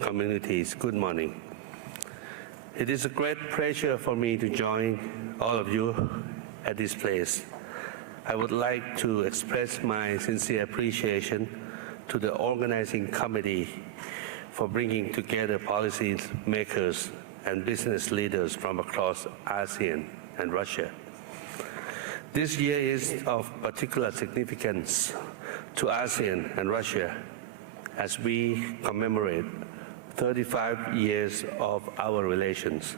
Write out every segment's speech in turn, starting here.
communities, good morning. It is a great pleasure for me to join all of you at this place. I would like to express my sincere appreciation to the organizing committee for bringing together policy makers and business leaders from across ASEAN and Russia. This year is of particular significance to ASEAN and Russia as we commemorate 35 years of our relations.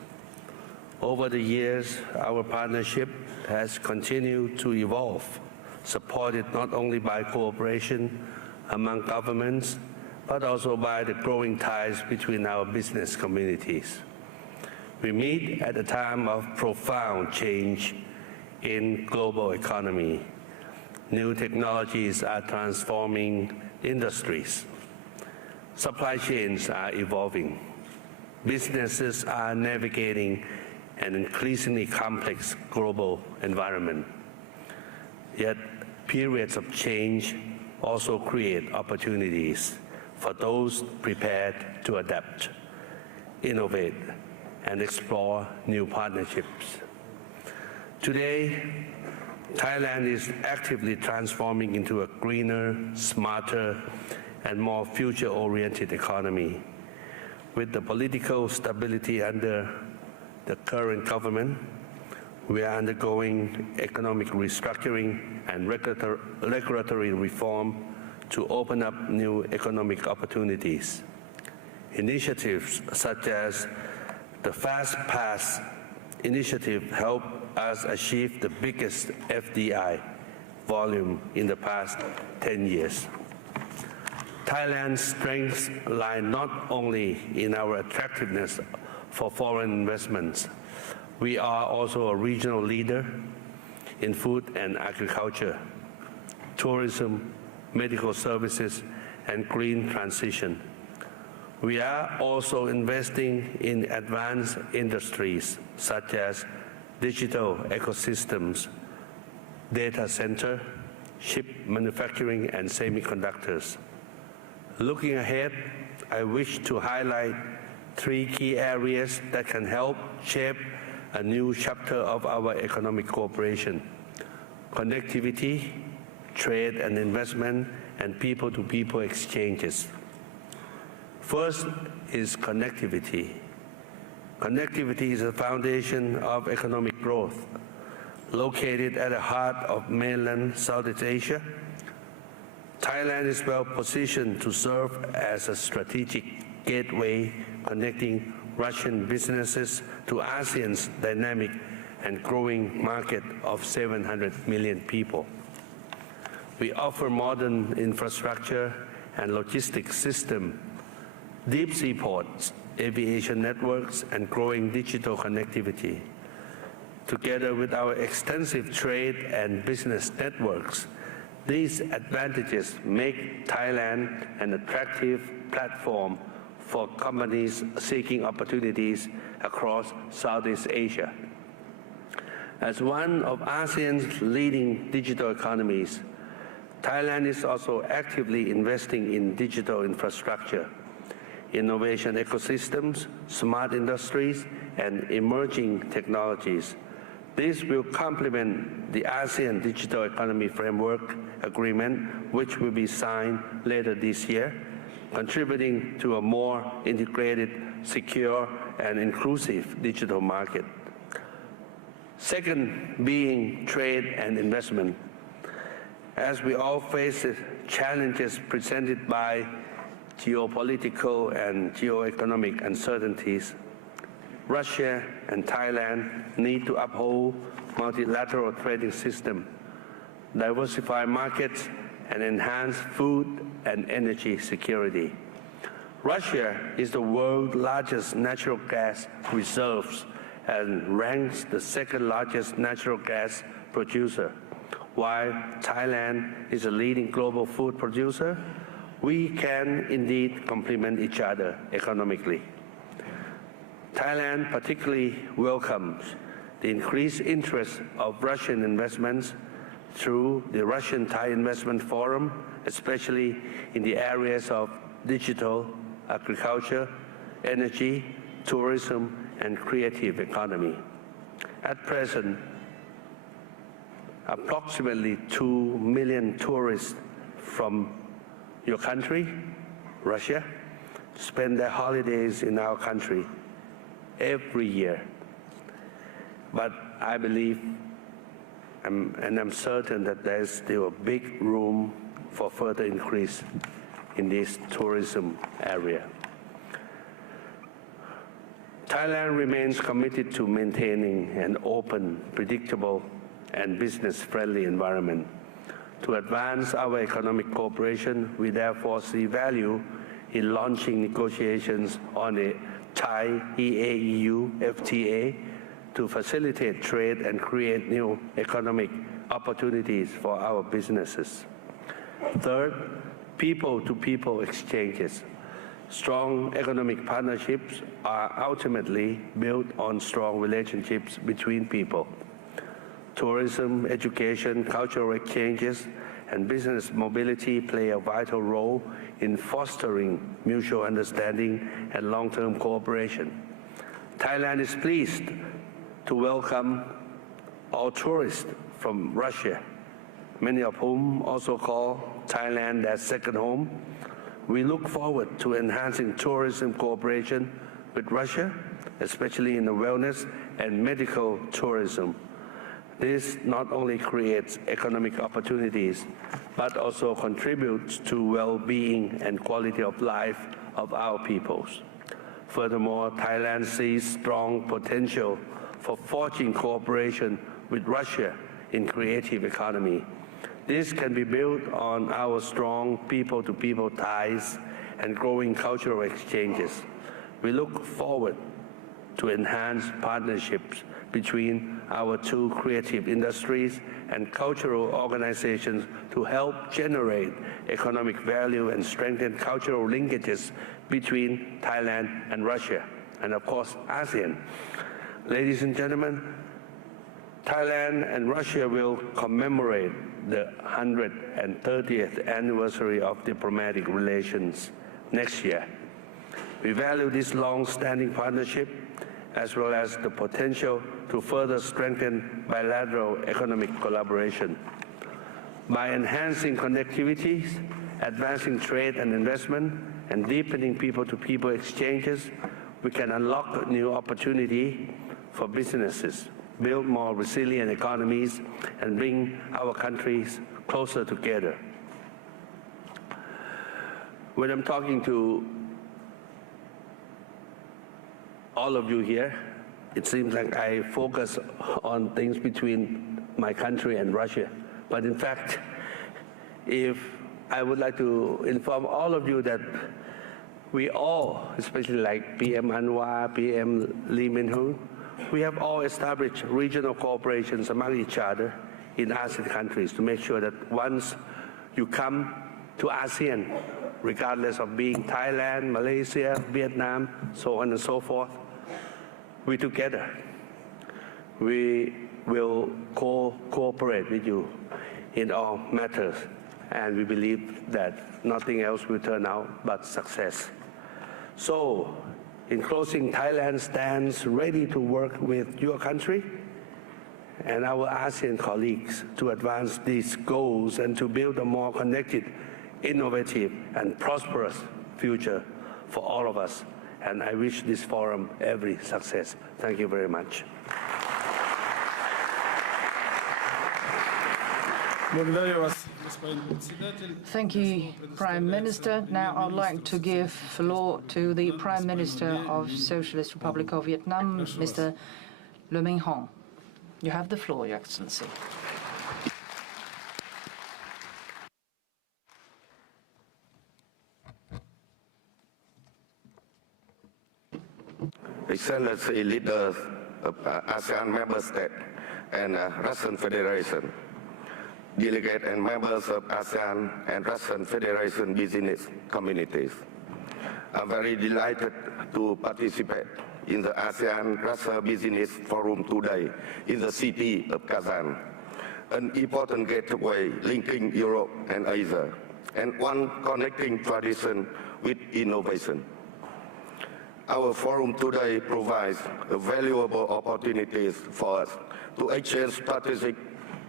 Over the years, our partnership has continued to evolve, supported not only by cooperation among governments, but also by the growing ties between our business communities. We meet at a time of profound change in global economy. New technologies are transforming industries. Supply chains are evolving. Businesses are navigating an increasingly complex global environment. Yet, periods of change also create opportunities for those prepared to adapt, innovate, and explore new partnerships. Today, Thailand is actively transforming into a greener, smarter, and more future-oriented economy. With the political stability under the current government, we are undergoing economic restructuring and regulatory reform to open up new economic opportunities. Initiatives such as the Fast Pass initiative help us achieve the biggest FDI volume in the past 10 years. Thailand's strengths lie not only in our attractiveness for foreign investments. We are also a regional leader in food and agriculture, tourism, medical services, and green transition. We are also investing in advanced industries such as digital ecosystems, data center, chip manufacturing, and semiconductors. Looking ahead, I wish to highlight 3 key areas that can help shape a new chapter of our economic cooperation: connectivity, trade and investment, and people-to-people exchanges. First is connectivity. Connectivity is the foundation of economic growth. Located at the heart of mainland Southeast Asia, Thailand is well positioned to serve as a strategic gateway connecting Russian businesses to ASEAN's dynamic and growing market of 700 million people. We offer modern infrastructure and logistics system, deep sea ports, aviation networks, and growing digital connectivity. Together with our extensive trade and business networks, these advantages make Thailand an attractive platform for companies seeking opportunities across Southeast Asia. As one of ASEAN's leading digital economies, Thailand is also actively investing in digital infrastructure, innovation ecosystems, smart industries, and emerging technologies. This will complement the ASEAN Digital Economy Framework Agreement, which will be signed later this year, contributing to a more integrated, secure, and inclusive digital market. Second being trade and investment. As we all face the challenges presented by geopolitical and geoeconomic uncertainties, Russia and Thailand need to uphold multilateral trading system, diversify markets, and enhance food and energy security. Russia is the world's largest natural gas reserves and ranks the second largest natural gas producer. While Thailand is a leading global food producer, we can indeed complement each other economically. Thailand particularly welcomes the increased interest of Russian investments through the Russian-Thai Investment Forum, especially in the areas of digital, agriculture, energy, tourism, and creative economy. At present, approximately 2 million tourists from your country, Russia, spend their holidays in our country every year. But I believe and I'm certain that there is still a big room for further increase in this tourism area. Thailand remains committed to maintaining an open, predictable, and business-friendly environment. To advance our economic cooperation, we therefore see value in launching negotiations on a Thai EAEU FTA to facilitate trade and create new economic opportunities for our businesses. Third, people-to-people exchanges. Strong economic partnerships are ultimately built on strong relationships between people. Tourism, education, cultural exchanges, and business mobility play a vital role in fostering mutual understanding and long-term cooperation. Thailand is pleased to welcome all tourists from Russia, many of whom also call Thailand their second home. We look forward to enhancing tourism cooperation with Russia, especially in the wellness and medical tourism. This not only creates economic opportunities, but also contributes to well-being and quality of life of our peoples. Furthermore, Thailand sees strong potential for forging cooperation with Russia in creative economy. This can be built on our strong people-to-people ties and growing cultural exchanges. We look forward to enhance partnerships between our two creative industries and cultural organizations to help generate economic value and strengthen cultural linkages between Thailand and Russia, and of course, ASEAN. Ladies and gentlemen, Thailand and Russia will commemorate the 130th anniversary of diplomatic relations next year. We value this long-standing partnership as well as the potential to further strengthen bilateral economic collaboration. By enhancing connectivities, advancing trade and investment, and deepening people-to-people exchanges, we can unlock new opportunity for businesses, build more resilient economies, and bring our countries closer together. When I'm talking to all of you here, it seems like I focus on things between my country and Russia. But in fact, if I would like to inform all of you that we all, especially like PM Anwar, PM Lee Min-ho, we have all established regional cooperations among each other in ASEAN countries to make sure that once you come to ASEAN, regardless of being Thailand, Malaysia, Vietnam, so on and so forth, we together, we will cooperate with you in all matters, and we believe that nothing else will turn out but success. So, in closing, Thailand stands ready to work with your country and our ASEAN colleagues to advance these goals and to build a more connected, innovative, and prosperous future for all of us. And I wish this forum every success. Thank you very much. Thank you, Prime Minister. Now I'd like to give floor to the Prime Minister of Socialist Republic of Vietnam, Mr. Le Minh Hong. You have the floor, Your Excellency. Excellency leaders of ASEAN member states and Russian Federation, delegates and members of ASEAN and Russian Federation business communities. I'm very delighted to participate in the ASEAN-Russia Business Forum today in the city of Kazan, an important gateway linking Europe and Asia, and one connecting tradition with innovation. Our forum today provides valuable opportunities for us to exchange strategic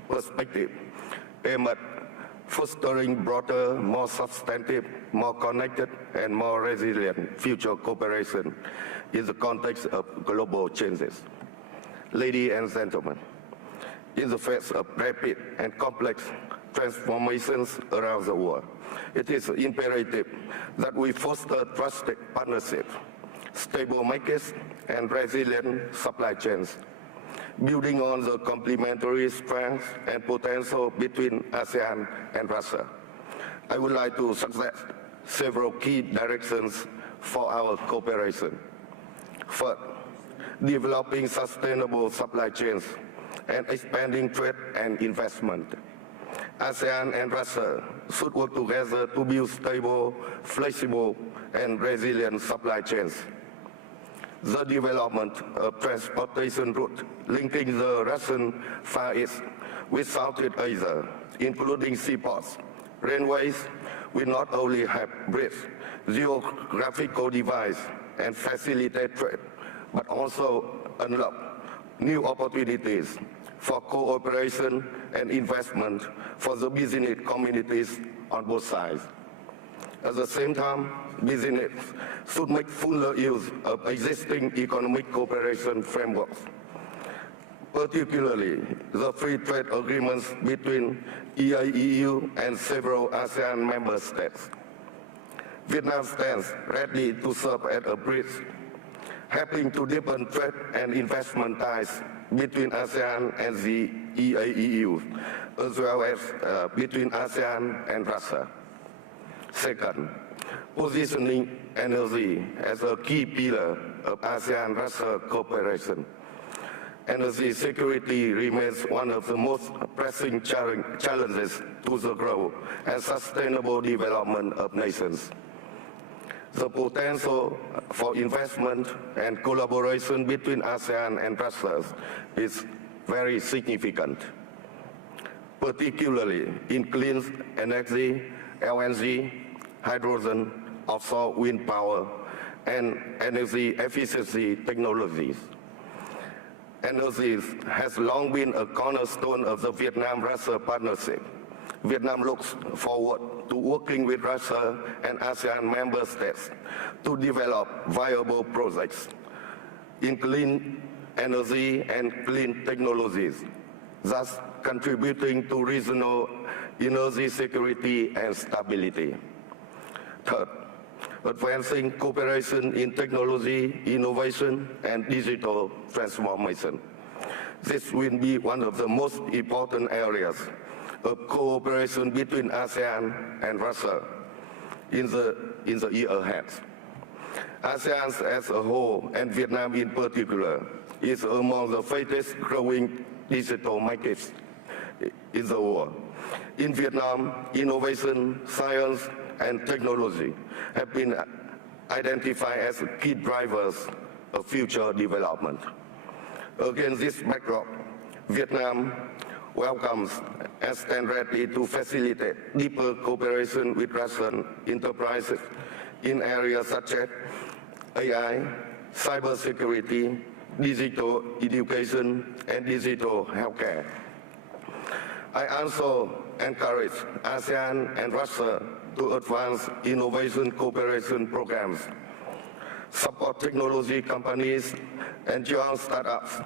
perspective aimed at fostering broader, more substantive, more connected, and more resilient future cooperation in the context of global changes. Ladies and gentlemen, in the face of rapid and complex transformations around the world, it is imperative that we foster trusted partnerships, stable markets, and resilient supply chains, building on the complementary strengths and potential between ASEAN and Russia. I would like to suggest several key directions for our cooperation. First, developing sustainable supply chains and expanding trade and investment. ASEAN and Russia should work together to build stable, flexible, and resilient supply chains. The development of transportation routes linking the Russian Far East with Southeast Asia, including seaports, railways, will not only have bridge geographical divides and facilitate trade, but also unlock new opportunities for cooperation and investment for the business communities on both sides. At the same time, business should make fuller use of existing economic cooperation frameworks, particularly the free trade agreements between EAEU and several ASEAN member states. Vietnam stands ready to serve as a bridge, helping to deepen trade and investment ties between ASEAN and the EAEU, as well as between ASEAN and Russia. Second, positioning energy as a key pillar of ASEAN-Russia cooperation. Energy security remains one of the most pressing challenges to the growth and sustainable development of nations. The potential for investment and collaboration between ASEAN and Russia is very significant, particularly in clean energy, LNG, hydrogen, offshore wind power, and energy efficiency technologies. Energy has long been a cornerstone of the Vietnam-Russia partnership. Vietnam looks forward to working with Russia and ASEAN member states to develop viable projects in clean energy and clean technologies, thus contributing to regional energy security and stability. Third, advancing cooperation in technology, innovation, and digital transformation. This will be one of the most important areas of cooperation between ASEAN and Russia in the year ahead. ASEAN as a whole, and Vietnam in particular, is among the fastest growing digital markets in the world. In Vietnam, innovation, science, and technology have been identified as key drivers of future development. Against this backdrop, Vietnam welcomes and stands ready to facilitate deeper cooperation with Russian enterprises in areas such as AI, cybersecurity, digital education, and digital healthcare. I also encourage ASEAN and Russia to advance innovation cooperation programs, support technology companies and joint startups,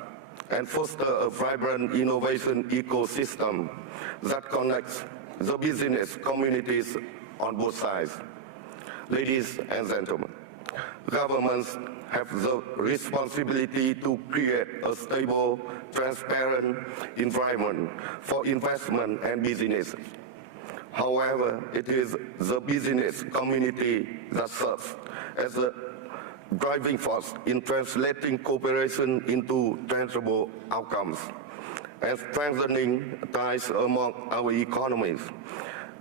and foster a vibrant innovation ecosystem that connects the business communities on both sides. Ladies and gentlemen, governments have the responsibility to create a stable, transparent environment for investment and business. However, it is the business community that serves as a driving force in translating cooperation into tangible outcomes and strengthening ties among our economies.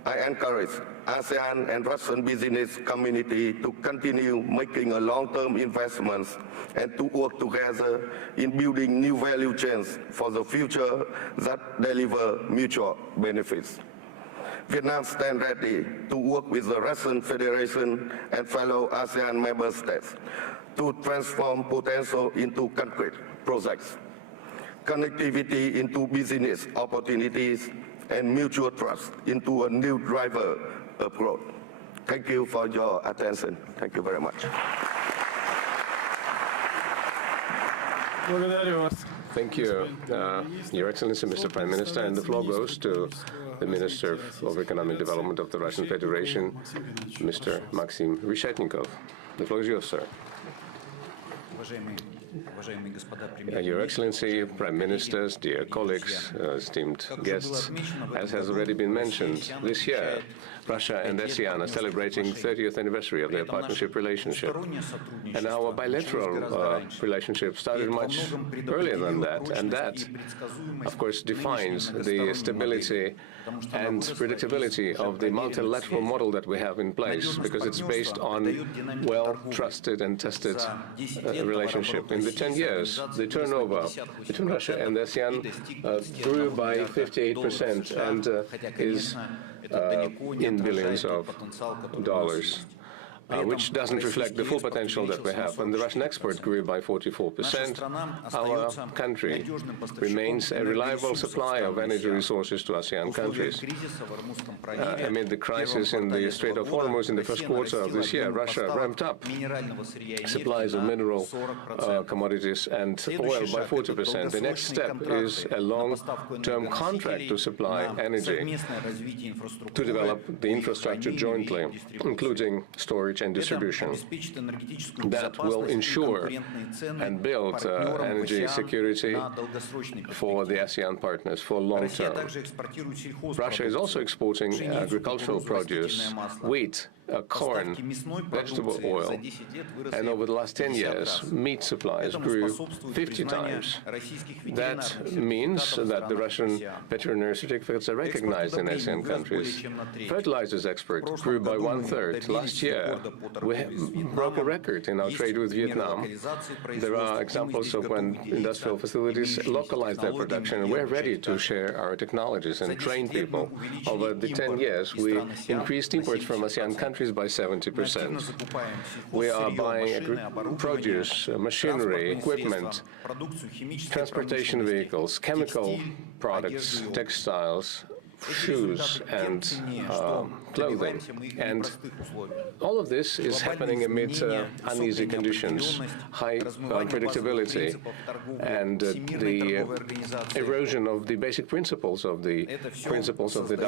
I encourage ASEAN and Russian business community to continue making a long-term investments and to work together in building new value chains for the future that deliver mutual benefits. Vietnam stands ready to work with the Russian Federation and fellow ASEAN member states to transform potential into concrete projects, connectivity into business opportunities, and mutual trust into a new driver of growth. Thank you for your attention. Thank you very much. Thank you, Your Excellency, Mr. Prime Minister, and the floor goes to the Minister of Economic Development of the Russian Federation, Mr. Maxim Reshetnikov. The floor is yours, sir. Your Excellency, Prime Ministers, dear colleagues, esteemed guests, as has already been mentioned, this year Russia and ASEAN are celebrating 30th anniversary of their partnership relationship. And our bilateral relationship started much earlier than that, and that, of course, defines the stability and predictability of the multilateral model that we have in place, because it's based on well-trusted and tested relationship. In the 10 years, the turnover between Russia and ASEAN grew by 58% and is in billions of dollars. Which doesn't reflect the full potential that we have. And the Russian export grew by 44%. Our country remains a reliable supplier of energy resources to ASEAN countries. Amid the crisis in the Strait of Hormuz in the first quarter of this year, Russia ramped up supplies of mineral commodities and oil by 40%. The next step is a long-term contract to supply energy to develop the infrastructure jointly, including storage and distribution, that will ensure and build energy security for the ASEAN partners for long term. Russia is also exporting agricultural produce, wheat, corn, vegetable oil, and over the last 10 years, meat supplies grew 50 times. That means that the Russian veterinary certificates are recognized in ASEAN countries. Fertilizers export grew by 1/3. Last year, we broke a record in our trade with Vietnam. There are examples of when industrial facilities localize their production, and we're ready to share our technologies and train people. Over the 10 years, we increased imports from ASEAN countries by 70%. We are buying produce, machinery, equipment, transportation vehicles, chemical products, textiles, shoes, and clothing. And all of this is happening amid uneasy conditions, high unpredictability, and the erosion of the basic principles of the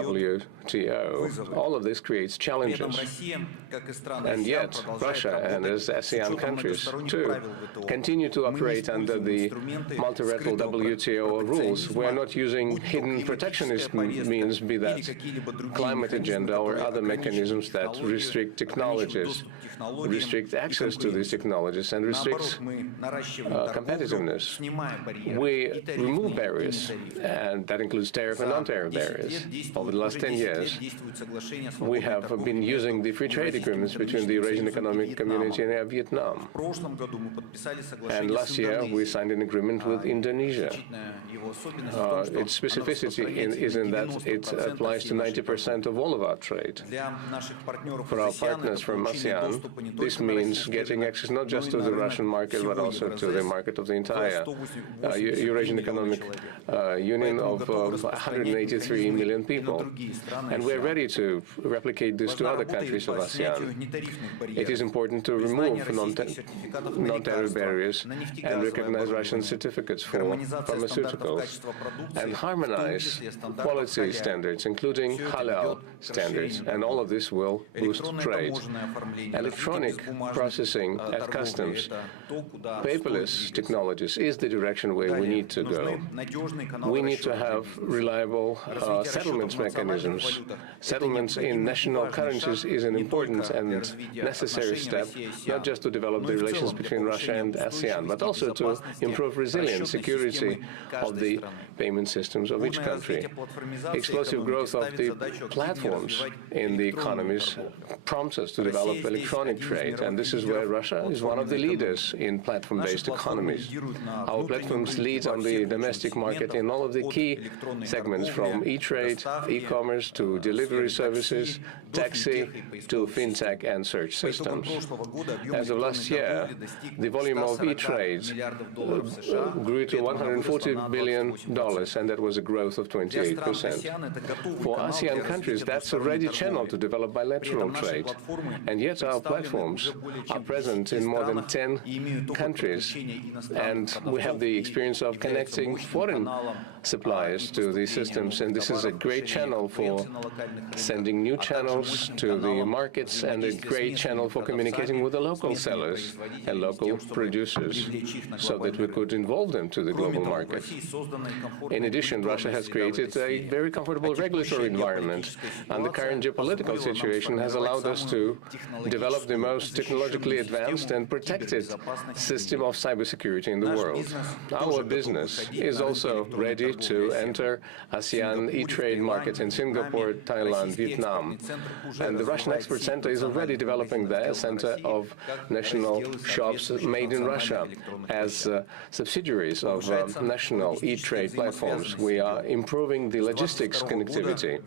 WTO. All of this creates challenges. And yet, Russia and its ASEAN countries, too, continue to operate under the multilateral WTO rules. We're not using hidden protectionist means, be that climate agenda or other mechanisms that restrict technologies, restrict access to these technologies, and restrict competitiveness. We remove barriers, and that includes tariff and non-tariff barriers. Over the last 10 years, we have been using the free trade agreements between the Eurasian Economic Community and Vietnam. And last year, we signed an agreement with Indonesia. Its specificity is in that it applies to 90% of all of our trade. For our partners from ASEAN, this means getting access not just to the Russian market, but also to the market of the entire Eurasian Economic Union of 183 million people. And we're ready to replicate this to other countries of ASEAN. It is important to remove non-tariff barriers and recognize Russian certificates for pharmaceuticals and harmonize quality standards, including halal standards, and all of this will boost trade. Electronic processing at customs, paperless technologies is the direction where we need to go. We need to have reliable settlements mechanisms. Settlements in national currencies is an important and necessary step, not just to develop the relations between Russia and ASEAN, but also to improve resilience, security of the payment systems of each country. Explosive growth of the platforms in the economies prompts us to develop electronic electronic trade, and this is where Russia is one of the leaders in platform-based economies. Our platforms lead on the domestic market in all of the key segments, from e-trade, e-commerce, to delivery services, taxi, to fintech and search systems. As of last year, the volume of e-trade grew to $140 billion, and that was a growth of 28%. For ASEAN countries, that's a ready channel to develop bilateral trade, and yet our platforms are present in more than 10 countries, and we have the experience of connecting foreign suppliers to these systems, and this is a great channel for sending new channels to the markets and a great channel for communicating with the local sellers and local producers so that we could involve them to the global market. In addition, Russia has created a very comfortable regulatory environment, and the current geopolitical situation has allowed us to develop the most technologically advanced and protected system of cybersecurity in the world. Our business is also ready to enter ASEAN e-trade markets in Singapore, Thailand, Vietnam, and the Russian Expert Center is already developing their center of national shops made in Russia as subsidiaries of national e-trade platforms. We are improving the logistics connectivity.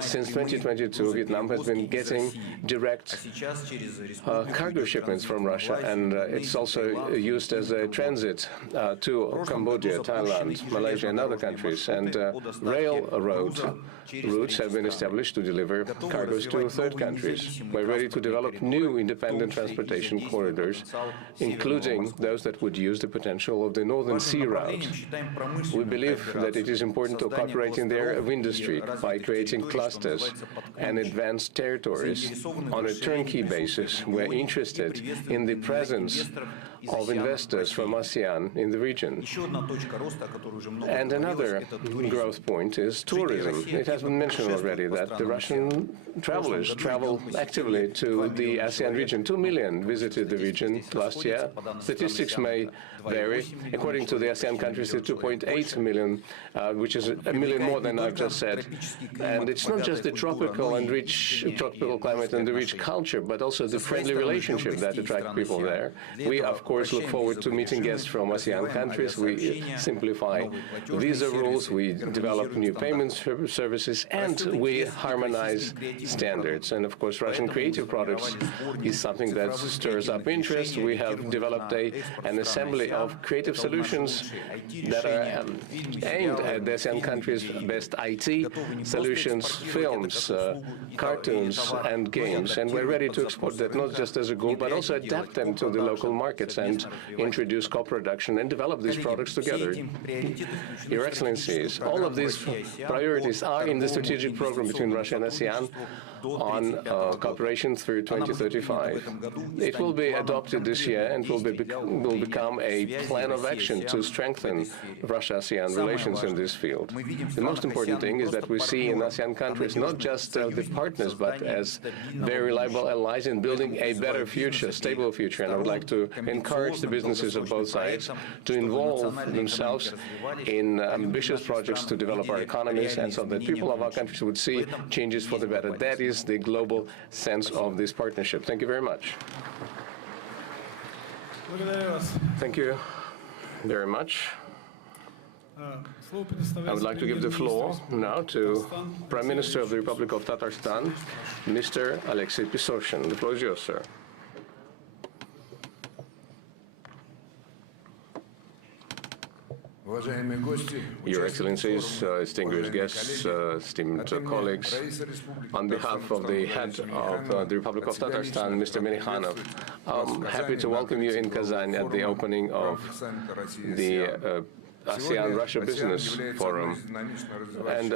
Since 2022, Vietnam has been getting direct cargo shipments from Russia, and it's also used as a transit to Cambodia, Thailand, Malaysia, and other countries. And railroad routes have been established to deliver cargoes to third countries. We're ready to develop new independent transportation corridors, including those that would use the potential of the Northern Sea route. We believe that it is important to cooperate in the area of industry by creating clusters and advanced territories on a turnkey basis. We're interested in the presence of investors from ASEAN in the region. And another growth point is tourism. It has been mentioned already that the Russian travelers travel actively to the ASEAN region. 2 million visited the region last year. Statistics may vary. According to the ASEAN countries, it's 2.8 million, which is a million more than I've just said. And it's not just the tropical and rich tropical climate and the rich culture, but also the friendly relationship that attract people there. We, of course, look forward to meeting guests from ASEAN countries. We simplify visa rules, we develop new payment services, and we harmonize standards. And of course, Russian creative products is something that stirs up interest. We have developed an assembly of creative solutions that are aimed at the ASEAN countries' best IT solutions, films, cartoons, and games. And we're ready to export that not just as a goal, but also adapt them to the local markets and introduce co-production and develop these products together. Your Excellencies, all of these priorities are in the strategic program between Russia and ASEAN on cooperation through 2035. It will be adopted this year and will become a plan of action to strengthen Russia-ASEAN relations in this field. The most important thing is that we see in ASEAN countries not just the partners, but as very reliable allies in building a better future, stable future. And I would like to encourage the businesses of both sides to involve themselves in ambitious projects to develop our economies, and so that people of our countries would see changes for the better. That is the global sense of this partnership. Thank you very much. Thank you very much. I would like to give the floor now to Prime Minister of the Republic of Tatarstan, Mr. Alexei Pisoshin. The floor is yours, sir. Your Excellencies, distinguished guests, esteemed colleagues, on behalf of the head of the Republic of Tatarstan, Mr. Minikhanov, I'm happy to welcome you in Kazan at the opening of the ASEAN-Russia Business Forum. And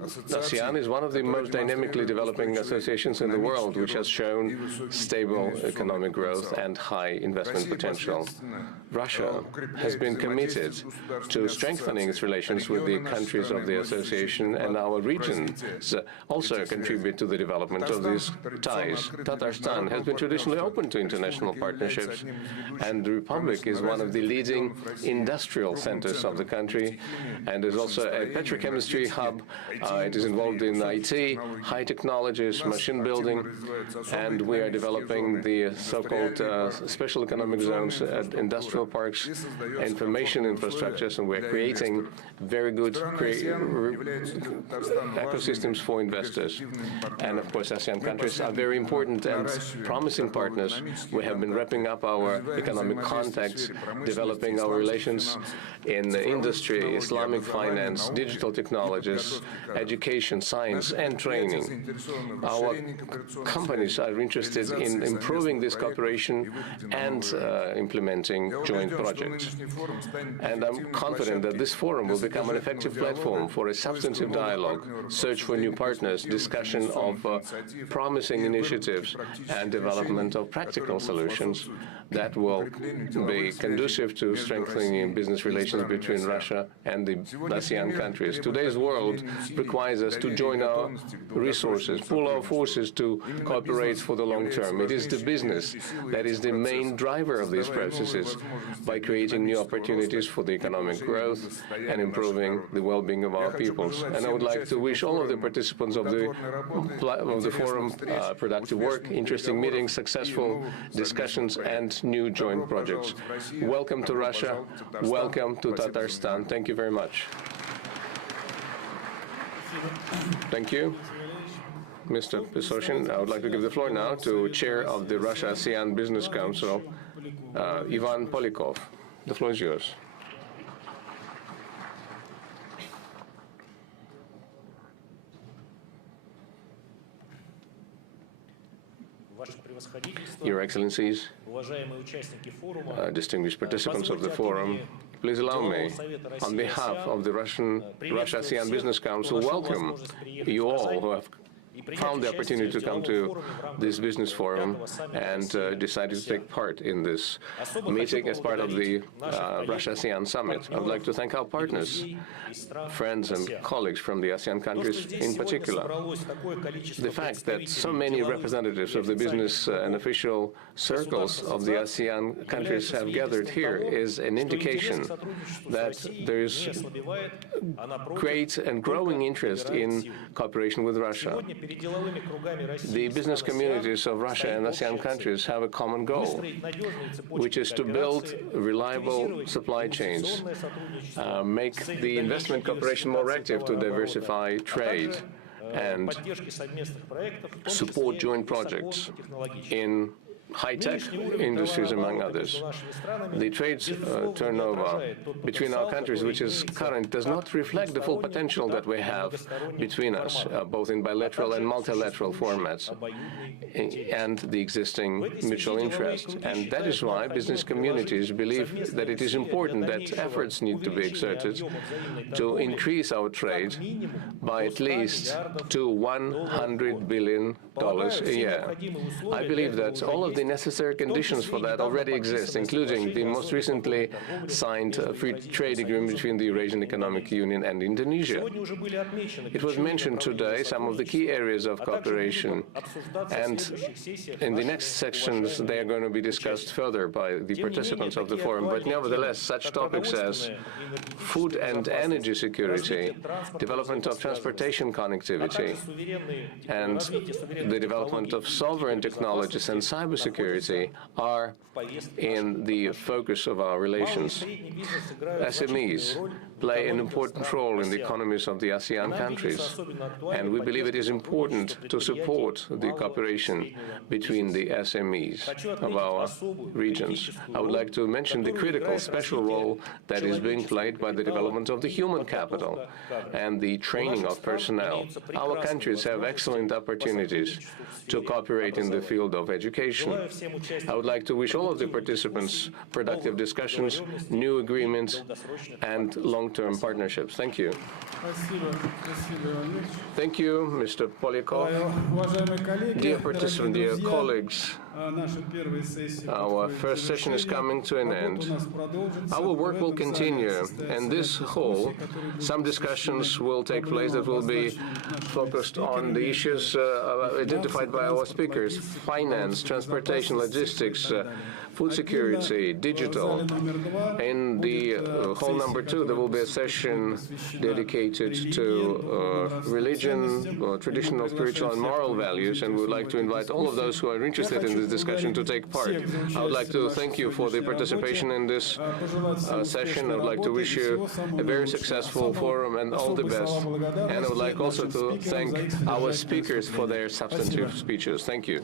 ASEAN is one of the most dynamically developing associations in the world, which has shown stable economic growth and high investment potential. Russia has been committed to strengthening its relations with the countries of the association, and our regions also contribute to the development of these ties. Tatarstan has been traditionally open to international partnerships, and the Republic is one of the leading industrial centers of the country, and is also a petrochemistry hub It is involved in IT, high technologies, machine building, and we are developing the so-called special economic zones at industrial parks, information infrastructures, and we're creating very good ecosystems for investors. And of course, ASEAN countries are very important and promising partners. We have been wrapping up our economic contacts, developing our relations in industry, Islamic finance, digital technologies, education, science, and training. Our companies are interested in improving this cooperation and implementing joint projects. And I'm confident that this forum will become an effective platform for a substantive dialogue, search for new partners, discussion of promising initiatives, and development of practical solutions that will be conducive to strengthening business relations between Russia and the ASEAN countries. Today's world requires us to join our resources, pool our forces to cooperate for the long term. It is the business that is the main driver of these processes by creating new opportunities for the economic growth and improving the well-being of our peoples. And I would like to wish all of the participants of the forum productive work, interesting meetings, successful discussions, and new joint projects. Welcome to Russia. Welcome to Tatarstan. Thank you very much. Thank you, Mr. Pesoshin. I would like to give the floor now to Chair of the Russia-ASEAN Business Council, Ivan Polikov. The floor is yours. Your Excellencies, distinguished participants of the forum, please allow me, on behalf of the Russia-ASEAN Business Council, welcome you all who have found the opportunity to come to this business forum and decided to take part in this meeting as part of the Russia-ASEAN Summit. I would like to thank our partners, friends and colleagues from the ASEAN countries in particular. The fact that so many representatives of the business and official circles of the ASEAN countries have gathered here is an indication that there is great and growing interest in cooperation with Russia. The business communities of Russia and ASEAN countries have a common goal, which is to build reliable supply chains, make the investment cooperation more active to diversify trade, and support joint projects in high-tech industries, among others. The trade turnover between our countries, which is current, does not reflect the full potential that we have between us, both in bilateral and multilateral formats, and the existing mutual interest. And that is why business communities believe that it is important that efforts need to be exerted to increase our trade by at least to $100 billion a year. I believe that all of the necessary conditions for that already exist, including the most recently signed free trade agreement between the Eurasian Economic Union and Indonesia. It was mentioned today some of the key areas of cooperation, and in the next sections they are going to be discussed further by the participants of the forum. But nevertheless, such topics as food and energy security, development of transportation connectivity, and the development of sovereign technologies and cybersecurity are in the focus of our relations. SMEs play an important role in the economies of the ASEAN countries, and we believe it is important to support the cooperation between the SMEs of our regions. I would like to mention the critical special role that is being played by the development of the human capital and the training of personnel. Our countries have excellent opportunities to cooperate in the field of education. I would like to wish all of the participants productive discussions, new agreements, and long-term partnerships. Thank you. Thank you, Mr. Polikov. Dear participants, dear colleagues, our first session is coming to an end. Our work will continue. In this hall, some discussions will take place that will be focused on the issues identified by our speakers: finance, transportation, logistics, food security, digital. In the hall number 2, there will be a session dedicated to religion, traditional, spiritual, and moral values, and we would like to invite all of those who are interested in this discussion to take part. I would like to thank you for the participation in this session. I would like to wish you a very successful forum and all the best. And I would like also to thank our speakers for their substantive speeches. Thank you.